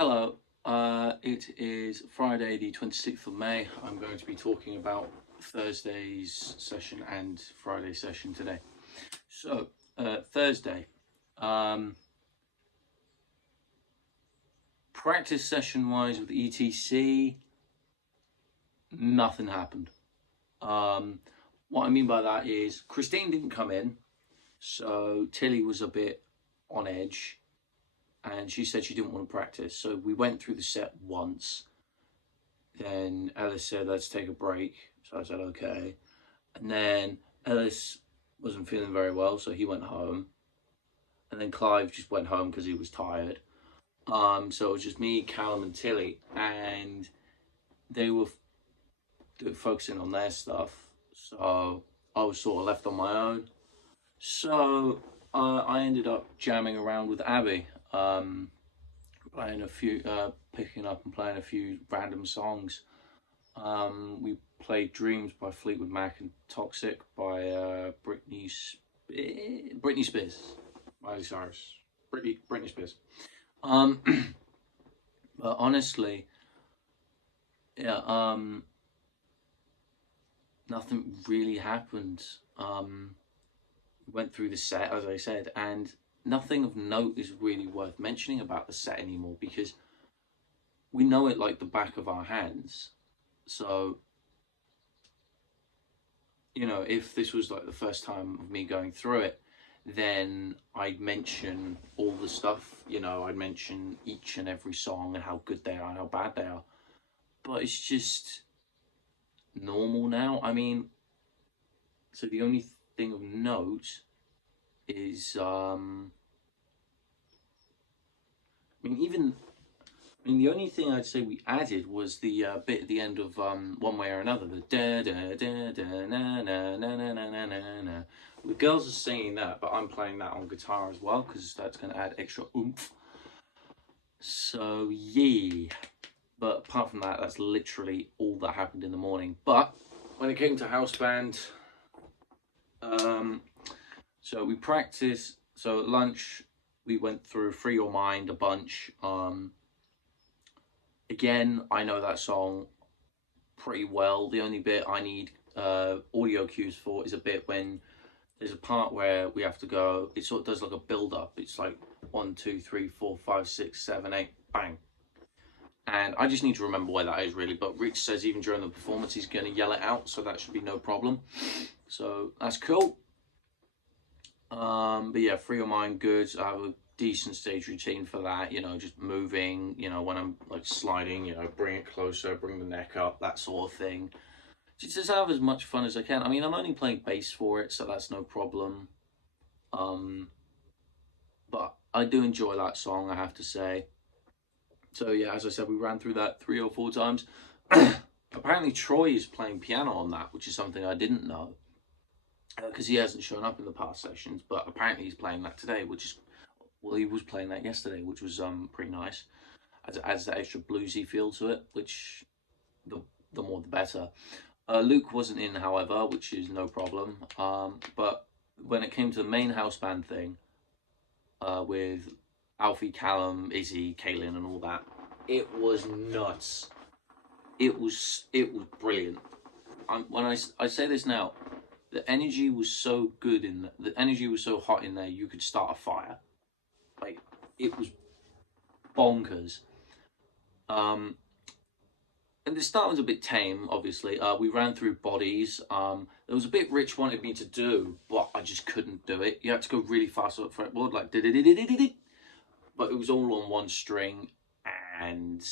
Hello, it is Friday the 26th of May. I'm going to be talking about Thursday's session and Friday's session today. So, Thursday, um, practice session wise with ETC, nothing happened. What I mean by that is Christine didn't come in, so Tilly was a bit on edge and she said she didn't want to practice. So we went through the set once. Then Ellis said, let's take a break. So I said, okay. And then Ellis wasn't feeling very well, so he went home. And then Clive just went home because he was tired. So it was just me, Callum, and Tilly, and they were focusing on their stuff. So I was sort of left on my own. So I ended up jamming around with Abby, playing a few, picking up and playing a few random songs. We played Dreams by Fleetwood Mac and Toxic by Britney Spears, Miley Cyrus, Britney Spears. But honestly, yeah, nothing really happened. Went through the set, as I said, and nothing of note is really worth mentioning about the set anymore because we know it like the back of our hands. So, you know, if this was like the first time of me going through it, then I'd mention all the stuff, you know, I'd mention each and every song and how good they are and how bad they are. But it's just normal now. I mean, so the only thing of note is, the only thing I'd say we added was the bit at the end of One Way or Another, the da da da da na na na na na na na na. The girls are singing that, but I'm playing that on guitar as well because that's going to add extra oomph. So yeah, but apart from that, that's literally all that happened in the morning. But when it came to house band, so we practiced. So at lunch, we went through Free Your Mind a bunch. Again, I know that song pretty well. The only bit I need audio cues for is a bit when there's a part where we have to go. It sort of does like a build up. It's like 1, 2, 3, 4, 5, 6, 7, 8, bang. And I just need to remember where that is really. But Rich says even during the performance he's going to yell it out, so that should be no problem. So that's cool. But yeah, Free Your Mind, good. I have a decent stage routine for that, you know, just moving, you know, when I'm like sliding, you know, bring it closer, bring the neck up, that sort of thing. Just have as much fun as I can. I mean, I'm only playing bass for it, so that's no problem. But I do enjoy that song, I have to say. So yeah, as I said, we ran through that 3 or 4 times. Apparently Troy is playing piano on that, which is something I didn't know. Because he hasn't shown up in the past sessions, but apparently he's playing that today, which is, well, he was playing that yesterday, which was pretty nice. It adds that extra bluesy feel to it, which the more the better. Luke wasn't in, however, which is no problem. But when it came to the main house band thing, with Alfie, Callum, Izzy, Caitlin, and all that, it was nuts. It was brilliant. When I say this now, the energy was so good the energy was so hot in there. You could start a fire. Like, it was bonkers. And the start was a bit tame, obviously. We ran through bodies. There was a bit Rich wanted me to do, but I just couldn't do it. You had to go really fast up fretboard, like but it was all on one string, and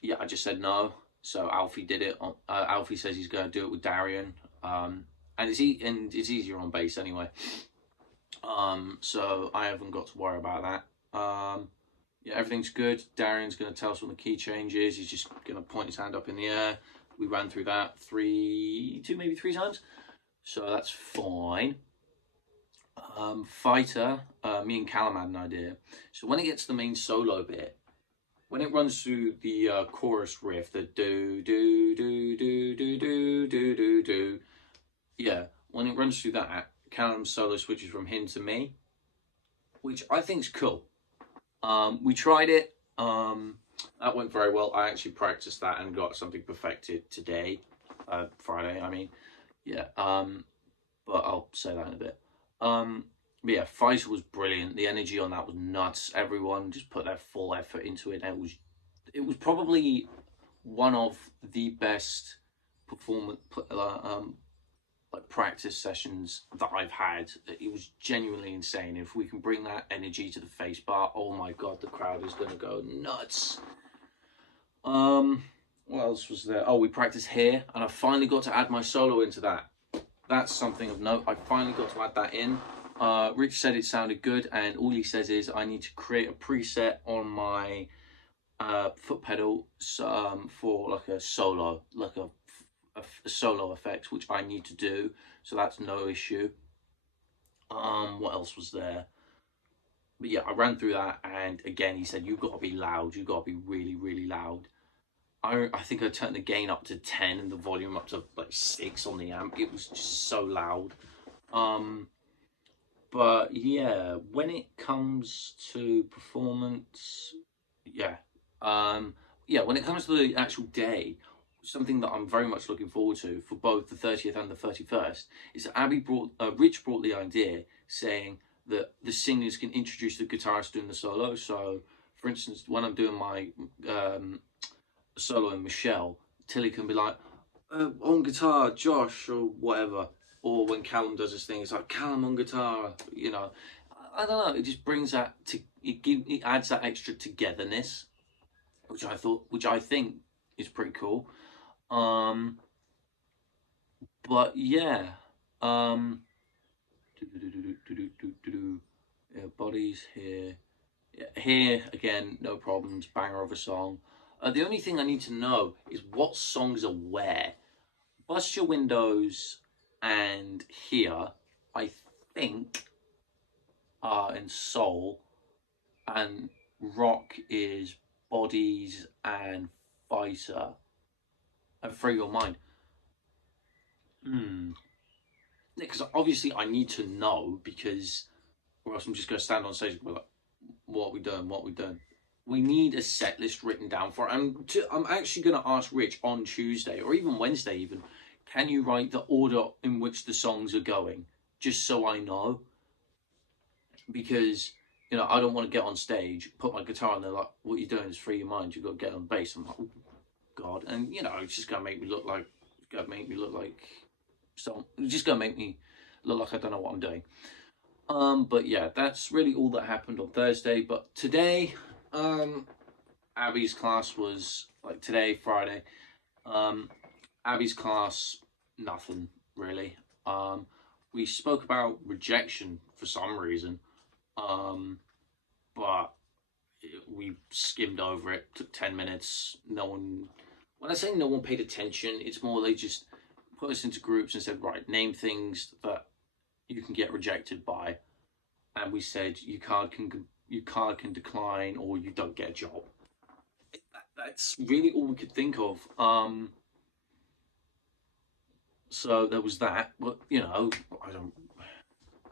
yeah, I just said no. So Alfie did it. Alfie says he's going to do it with Darian, and it's easier on bass anyway. So I haven't got to worry about that. Yeah, everything's good. Darian's going to tell us when the key change is. He's just going to point his hand up in the air. We ran through that maybe three times. So that's fine. Fighter, me and Callum had an idea. So when it gets to the main solo bit, when it runs through the chorus riff, the do, do, do, do, do, do, do, do, do. Yeah, when it runs through that, Callum's solo switches from him to me, which I think's cool. We tried it. That went very well. I actually practiced that and got something perfected today, Friday. I mean, yeah. But I'll say that in a bit. But yeah, Faisal was brilliant. The energy on that was nuts. Everyone just put their full effort into it. And it was probably one of the best performance like practice sessions that I've had. It was genuinely insane. If we can bring that energy to the face bar, oh my god, the crowd is gonna go nuts. What else was there? Oh, we practiced here, and I finally got to add my solo into that. That's something of note. I finally got to add that in. Rich said it sounded good, and all he says is I need to create a preset on my foot pedal for like a solo, like a solo effect, which I need to do, so that's no issue. What else was there? But yeah, I ran through that, and again he said you've got to be loud, you've got to be really, really loud. I think I turned the gain up to 10 and the volume up to like 6 on the amp. It was just so loud. But yeah, when it comes to performance, yeah, when it comes to the actual day, something that I'm very much looking forward to for both the 30th and the 31st is that Rich brought the idea, saying that the singers can introduce the guitarist doing the solo. So, for instance, when I'm doing my solo in Michelle, Tilly can be like, on guitar, Josh, or whatever. Or when Callum does his thing, it's like, Callum on guitar, you know. I don't know, it just brings that, it adds that extra togetherness, which I think is pretty cool. But yeah, yeah, bodies here. Yeah, here again, no problems, banger of a song. The only thing I need to know is what songs are where. Bust Your Windows and Here, I think, are in Soul, and Rock is Bodies and Fighter, and Free Your Mind. Because obviously I need to know, because or else I'm just going to stand on stage and be like, what are we doing? What are we doing? We need a set list written down for it. I'm actually going to ask Rich on Tuesday or even Wednesday even, can you write the order in which the songs are going? Just so I know. Because, you know, I don't want to get on stage, put my guitar on, they're like, what you're doing is Free Your Mind. You've got to get on bass. I'm like, oh, God. And, you know, it's just going to make me look like, so it's just going to make me look like I don't know what I'm doing. But yeah, that's really all that happened on Thursday. But today, Abby's class was like today, Friday. Abby's class, nothing really. We spoke about rejection for some reason, but we skimmed over it. Took 10 minutes. No one. When I say no one paid attention, it's more they just put us into groups and said, right, name things that you can get rejected by, and we said your card can decline or you don't get a job. That's really all we could think of. So there was that, but you know, I don't.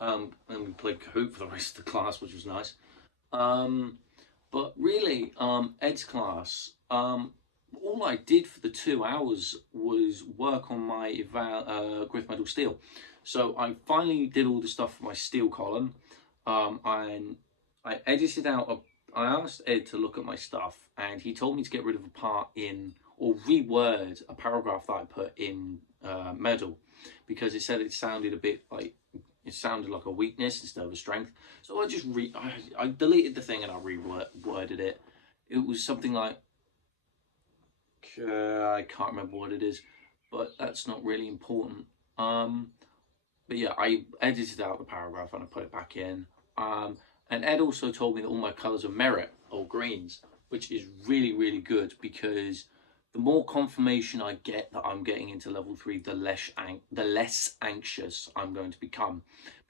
And we played Kahoot for the rest of the class, which was nice. But really, Ed's class, all I did for the 2 hours was work on my Griff Metal Steel. So I finally did all the stuff for my steel column, and I edited out I asked Ed to look at my stuff, and he told me to get rid of a part or reword a paragraph that I put in Metal, because it said it sounded like a weakness instead of a strength. So I deleted the thing and I reworded it. It was something like, I can't remember what it is, but that's not really important. But yeah, I edited out the paragraph and I put it back in. And Ed also told me that all my colours are merit or greens, which is really, really good, because the more confirmation I get that I'm getting into level 3, the less anxious I'm going to become.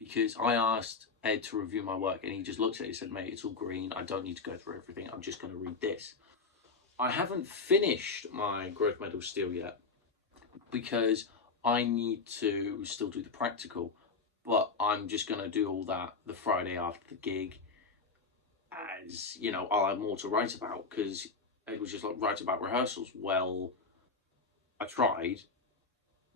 Because I asked Ed to review my work and he just looked at it and said, mate, it's all green. I don't need to go through everything. I'm just going to read this. I haven't finished my Growth Metal Steel yet because I need to still do the practical, but I'm just going to do all that the Friday after the gig. as, you know, I'll have more to write about, because Ed was just like, write about rehearsals. Well, I tried,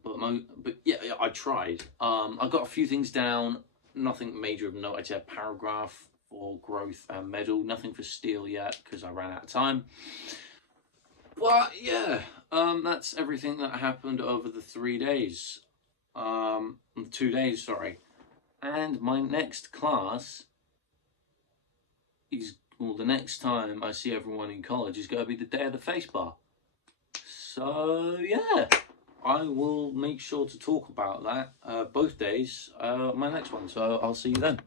but yeah, I tried. I got a few things down, nothing major of note. I did a paragraph for growth and medal, nothing for steel yet because I ran out of time. But yeah, that's everything that happened over the 3 days. 2 days, sorry. And my next class is, well, the next time I see everyone in college is going to be the day of the face bar. So yeah, I will make sure to talk about that both days, my next one. So I'll see you then.